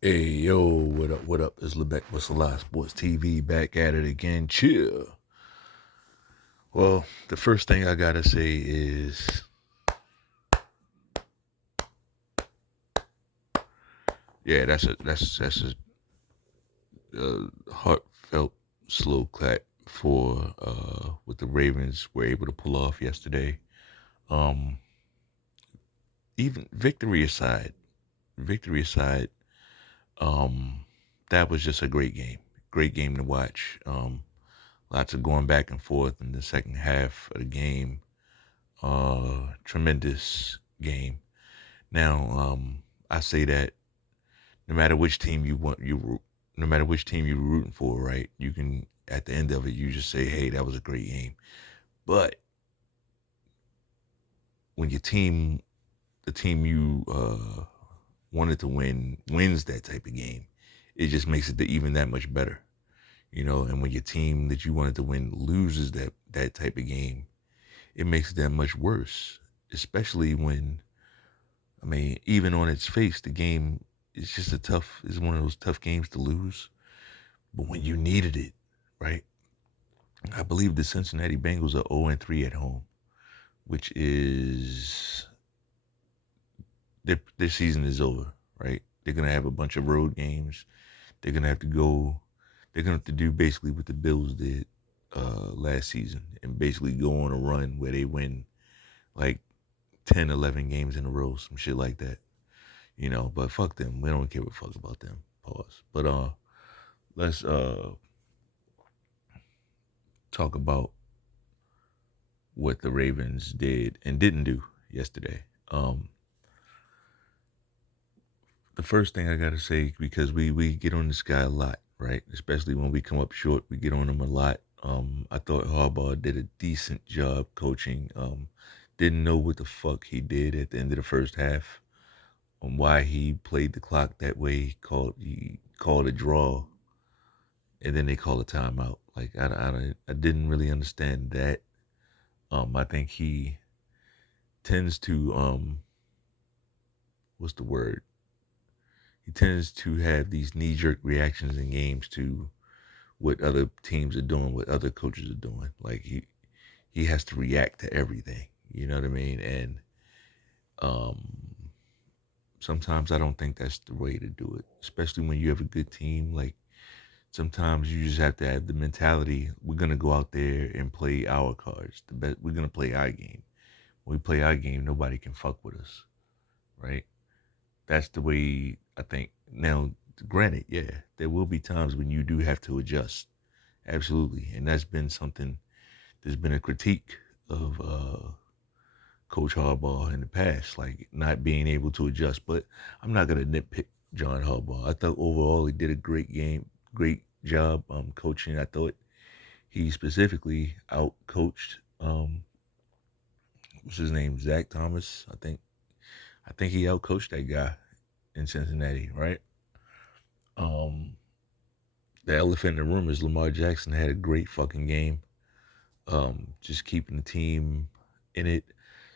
Hey, yo, what up, what up? It's Lebec with Live Sports TV back at it again. Chill. Well, the first thing I gotta say is, yeah, that's a heartfelt slow clap for what the Ravens were able to pull off yesterday. Um, even victory aside, um, that was just a great game to watch. Lots of going back and forth in the second half of the game. Tremendous game. Now, I say that no matter which team no matter which team you're rooting for, right? You can at the end of it, you just say, "Hey, that was a great game." But when the team you wanted to win, wins that type of game, it just makes it even that much better, you know. And when your team that you wanted to win loses that type of game, it makes it that much worse. Especially when, I mean, even on its face, the game is just it's one of those tough games to lose. But when you needed it, right? I believe the Cincinnati Bengals are 0-3 at home, which is their season is over, right? They're gonna have a bunch of road games. They're gonna have to go. They're gonna have to do basically what the Bills did last season, and basically go on a run where they win like 10, 11 games in a row, some shit like that. You know, but fuck them. We don't give a fuck about them. Pause. But let's talk about what the Ravens did and didn't do yesterday. Um, the first thing I gotta say, because we get on this guy a lot, right? Especially when we come up short, we get on him a lot. I thought Harbaugh did a decent job coaching. Didn't know what the fuck he did at the end of the first half. Why he played the clock that way. He called a draw, and then they call a timeout. Like I didn't really understand that. I think he tends to what's the word? He tends to have these knee jerk reactions in games to what other teams are doing, what other coaches are doing. Like he has to react to everything. You know what I mean? And um sometimes I don't think that's the way to do it, especially when you have a good team. Like sometimes you just have to have the mentality. We're gonna go out there and play our cards. The best. We're gonna play our game. When we play our game, nobody can fuck with us, right? That's the way I think. Now, granted, yeah, there will be times when you do have to adjust, absolutely, and that's been something. There's been a critique of Coach Harbaugh in the past, like not being able to adjust. But I'm not gonna nitpick John Harbaugh. I thought overall he did a great game, great job coaching. I thought he specifically out coached what's his name, Zach Thomas. I think he out coached that guy in Cincinnati, right? Um, the elephant in the room is Lamar Jackson had a great fucking game. Just keeping the team in it.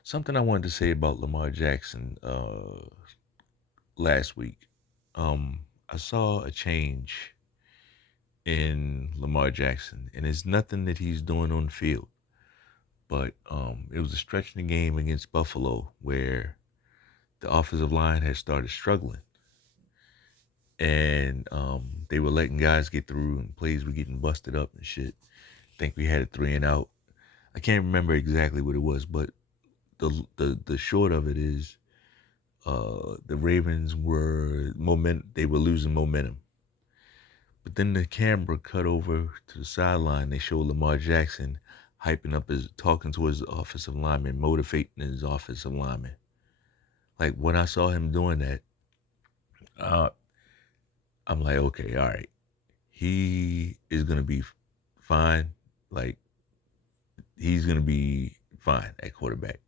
Something I wanted to say about Lamar Jackson last week. I saw a change in Lamar Jackson, and it's nothing that he's doing on the field, but it was a stretch in the game against Buffalo where the offensive line had started struggling, and they were letting guys get through, and plays were getting busted up and shit. I think we had a 3-and-out. I can't remember exactly what it was, but the short of it is the Ravens they were losing momentum. But then the camera cut over to the sideline. They showed Lamar Jackson talking to his offensive lineman, motivating his offensive lineman. Like when I saw him doing that, uh, I'm like, okay, all right, he is gonna be fine. Like he's gonna be fine at quarterback.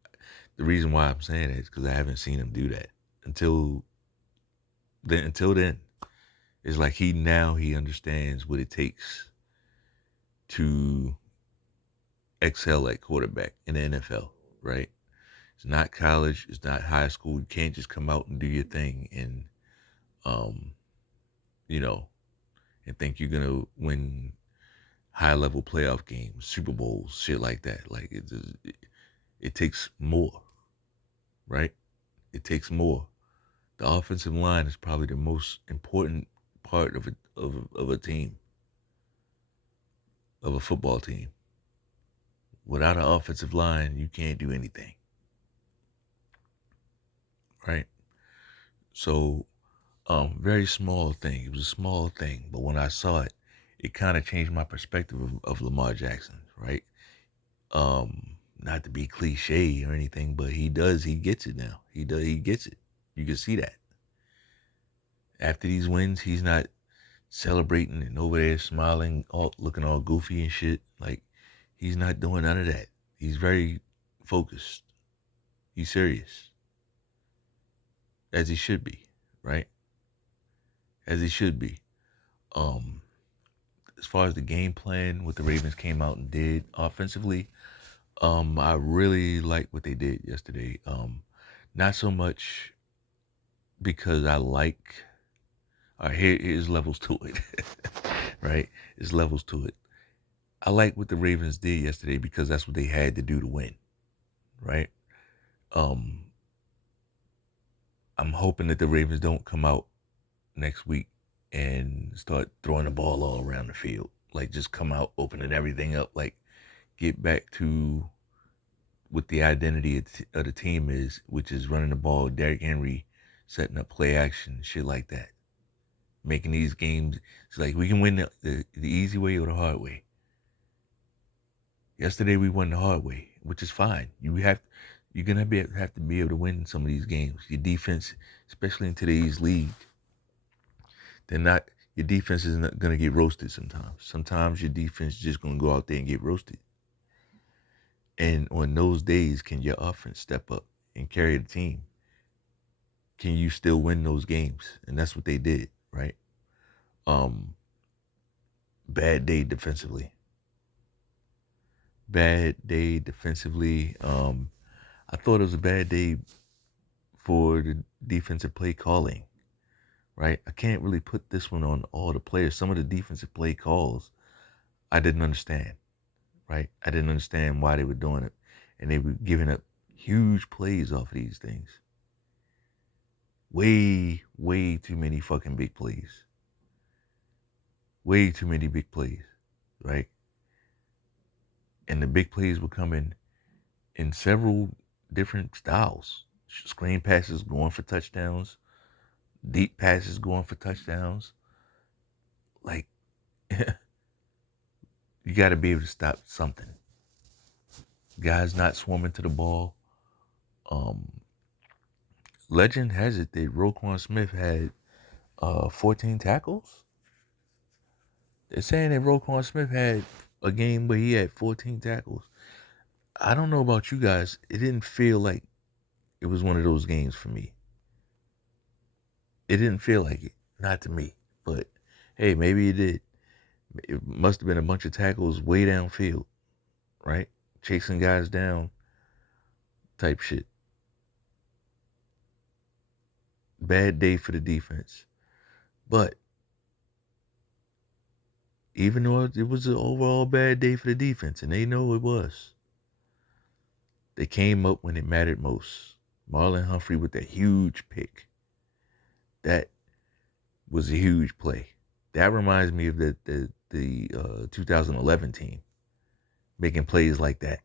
The reason why I'm saying that is because I haven't seen him do that until then. Until then, it's like he understands what it takes to excel at quarterback in the NFL, right? It's not college, it's not high school. You can't just come out and do your thing and um, you know, and think you're gonna win high level playoff games, Super Bowls, shit like that. Like it takes more, right? It takes more. The offensive line is probably the most important part of a team, of a football team. Without an offensive line, you can't do anything, right? So, very small thing. It was a small thing, but when I saw it, it kind of changed my perspective of Lamar Jackson, right? Not to be cliche or anything, but he gets it now. He gets it. You can see that. After these wins, he's not celebrating and over there smiling, all looking all goofy and shit. Like, he's not doing none of that. He's very focused. He's serious, as he should be, right? As he should be. Um, as far as the game plan, what the Ravens came out and did offensively, I really like what they did yesterday. Not so much because I like. Here's levels to it, right? There's levels to it. I like what the Ravens did yesterday because that's what they had to do to win, right? Um, I'm hoping that the Ravens don't come out next week and start throwing the ball all around the field. Like, just come out, opening everything up. Like, get back to what the identity of the team is, which is running the ball, Derrick Henry, setting up play action, shit like that. Making these games, it's like we can win the easy way or the hard way. Yesterday we won the hard way, which is fine. You're gonna have to be able to win some of these games. Your defense, especially in today's league, they're not. Your defense is not gonna get roasted sometimes. Sometimes your defense is just gonna go out there and get roasted. And on those days, can your offense step up and carry the team? Can you still win those games? And that's what they did, right? Um, Bad day defensively. Bad day defensively. I thought it was a bad day for the defensive play calling, right? I can't really put this one on all the players. Some of the defensive play calls I didn't understand, right? I didn't understand why they were doing it. And they were giving up huge plays off of these things. Way, way too many fucking big plays. Way too many big plays, right? And the big plays were coming in several different styles. Screen passes going for touchdowns, deep passes going for touchdowns. Like, you got to be able to stop something. Guys not swarming to the ball. Legend has it that Roquan Smith had 14 tackles. They're saying that Roquan Smith had a game where he had 14 tackles. I don't know about you guys. It didn't feel like it was one of those games for me. It didn't feel like it. Not to me. But, hey, maybe it did. It must have been a bunch of tackles way downfield, right? Chasing guys down type shit. Bad day for the defense. But even though it was an overall bad day for the defense, and they know it was, they came up when it mattered most. Marlon Humphrey with that huge pick. That was a huge play. That reminds me of the 2011 team making plays like that,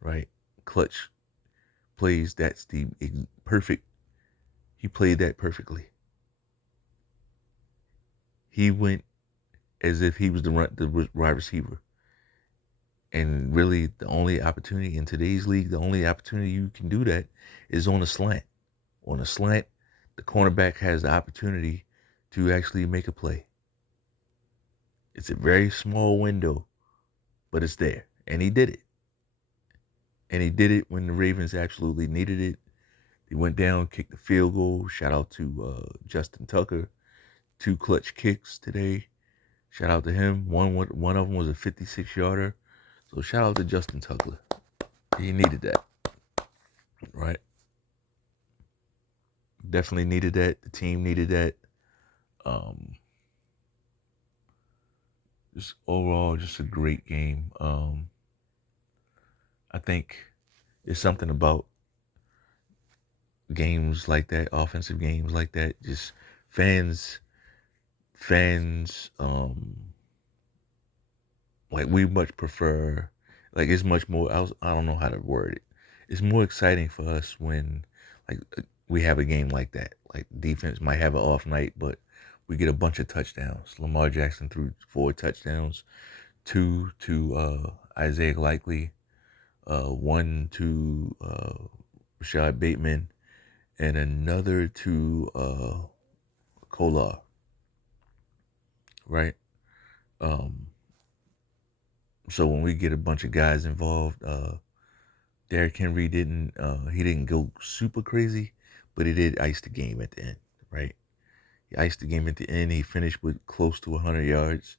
right? Clutch plays. That's the perfect. He played that perfectly. He went as if he was the wide receiver. And really, the only opportunity in today's league, the only opportunity you can do that is on a slant. On a slant, the cornerback has the opportunity to actually make a play. It's a very small window, but it's there. And he did it. And he did it when the Ravens absolutely needed it. He went down, kicked the field goal. Shout out to Justin Tucker. 2 clutch kicks today. Shout out to him. One of them was a 56-yarder. So shout out to Justin Tucker. He needed that, right? Definitely needed that. The team needed that. Um, just overall, just a great game. I think it's something about games like that, offensive games like that. Just fans, fans. Like we much prefer. Like it's much more. I don't know how to word it. It's more exciting for us when like we have a game like that. Like defense might have an off night, but we get a bunch of touchdowns. Lamar Jackson threw 4 touchdowns, 2 to Isaiah Likely, 1 to Rashad Bateman, and another to Kolar. Right. Um, so when we get a bunch of guys involved, Derrick Henry didn't go super crazy, but he did ice the game at the end, right? He iced the game at the end. He finished with close to 100 yards.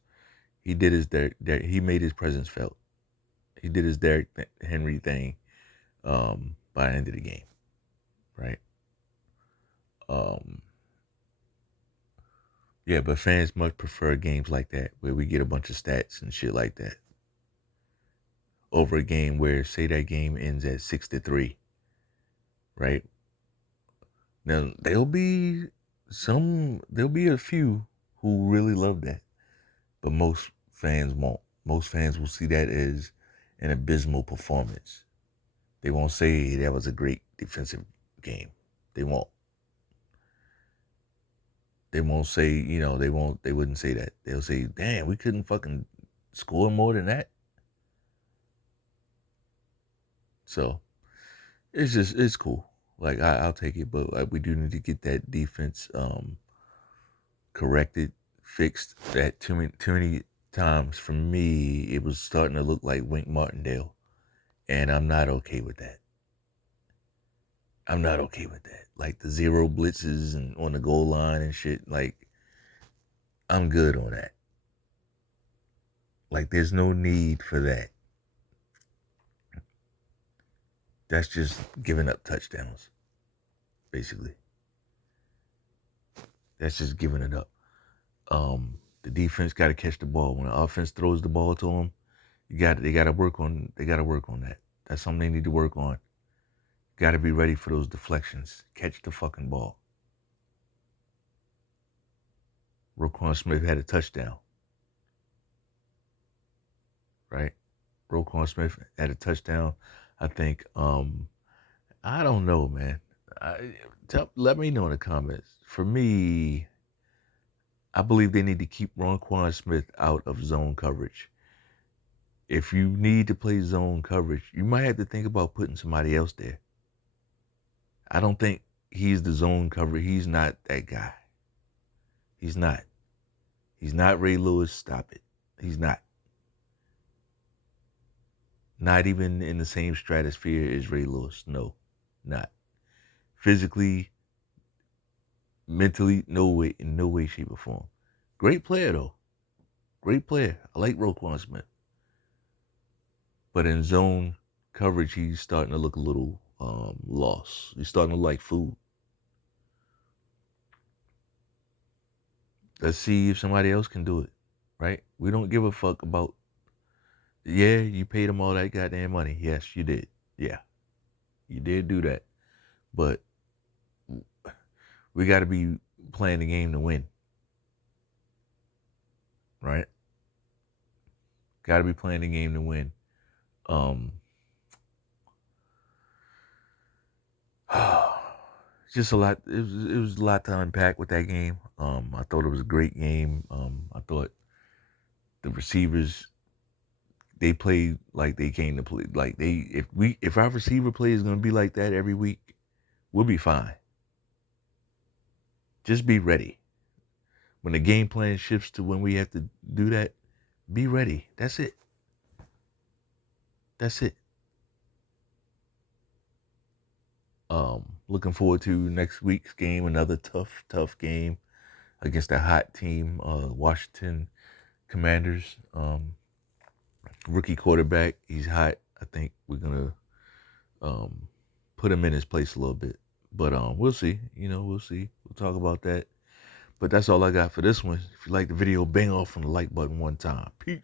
He did his he made his presence felt. He did his Derrick Henry thing by the end of the game, right? Um, yeah, but fans much prefer games like that where we get a bunch of stats and shit like that over a game where say that game ends at 6-3, right? Now there'll be a few who really love that, but most fans won't. Most fans will see that as an abysmal performance. They won't say that was a great defensive game. They won't. They won't say, they wouldn't say that. They'll say, damn, we couldn't fucking score more than that. So it's cool. Like I'll take it, but like, we do need to get that defense corrected, fixed. That too many times for me, it was starting to look like Wink Martindale, and I'm not okay with that. I'm not okay with that. Like the zero blitzes and on the goal line and shit. Like I'm good on that. Like there's no need for that. That's just giving up touchdowns, basically. That's just giving it up. The defense got to catch the ball. When the offense throws the ball to them, they got to work on that. That's something they need to work on. Got to be ready for those deflections. Catch the fucking ball. Roquan Smith had a touchdown, right? Roquan Smith had a touchdown. I think. I don't know, man. Let me know in the comments. For me, I believe they need to keep Roquan Smith out of zone coverage. If you need to play zone coverage, you might have to think about putting somebody else there. I don't think he's the zone cover. He's not that guy. He's not. He's not Ray Lewis. Stop it. He's not. Not even in the same stratosphere as Ray Lewis. No, not. Physically, mentally, no way, in no way, shape, or form. Great player, though. Great player. I like Roquan Smith. But in zone coverage, he's starting to look a little lost. He's starting to like food. Let's see if somebody else can do it, right? We don't give a fuck about, yeah, you paid him all that goddamn money. Yes, you did. Yeah, you did do that. But we got to be playing the game to win, right? Got to be playing the game to win. Just a lot. It was a lot to unpack with that game. I thought it was a great game. I thought the receivers, they played like they came to play. Like if our receiver play is gonna be like that every week, we'll be fine. Just be ready. When the game plan shifts to when we have to do that, be ready. That's it. That's it. Looking forward to next week's game. Another tough game against a hot team, Washington Commanders. Rookie quarterback. He's hot. I think we're gonna put him in his place a little bit. But we'll see. We'll see. We'll talk about that. But that's all I got for this one. If you like the video, bang off on the like button one time. Peace.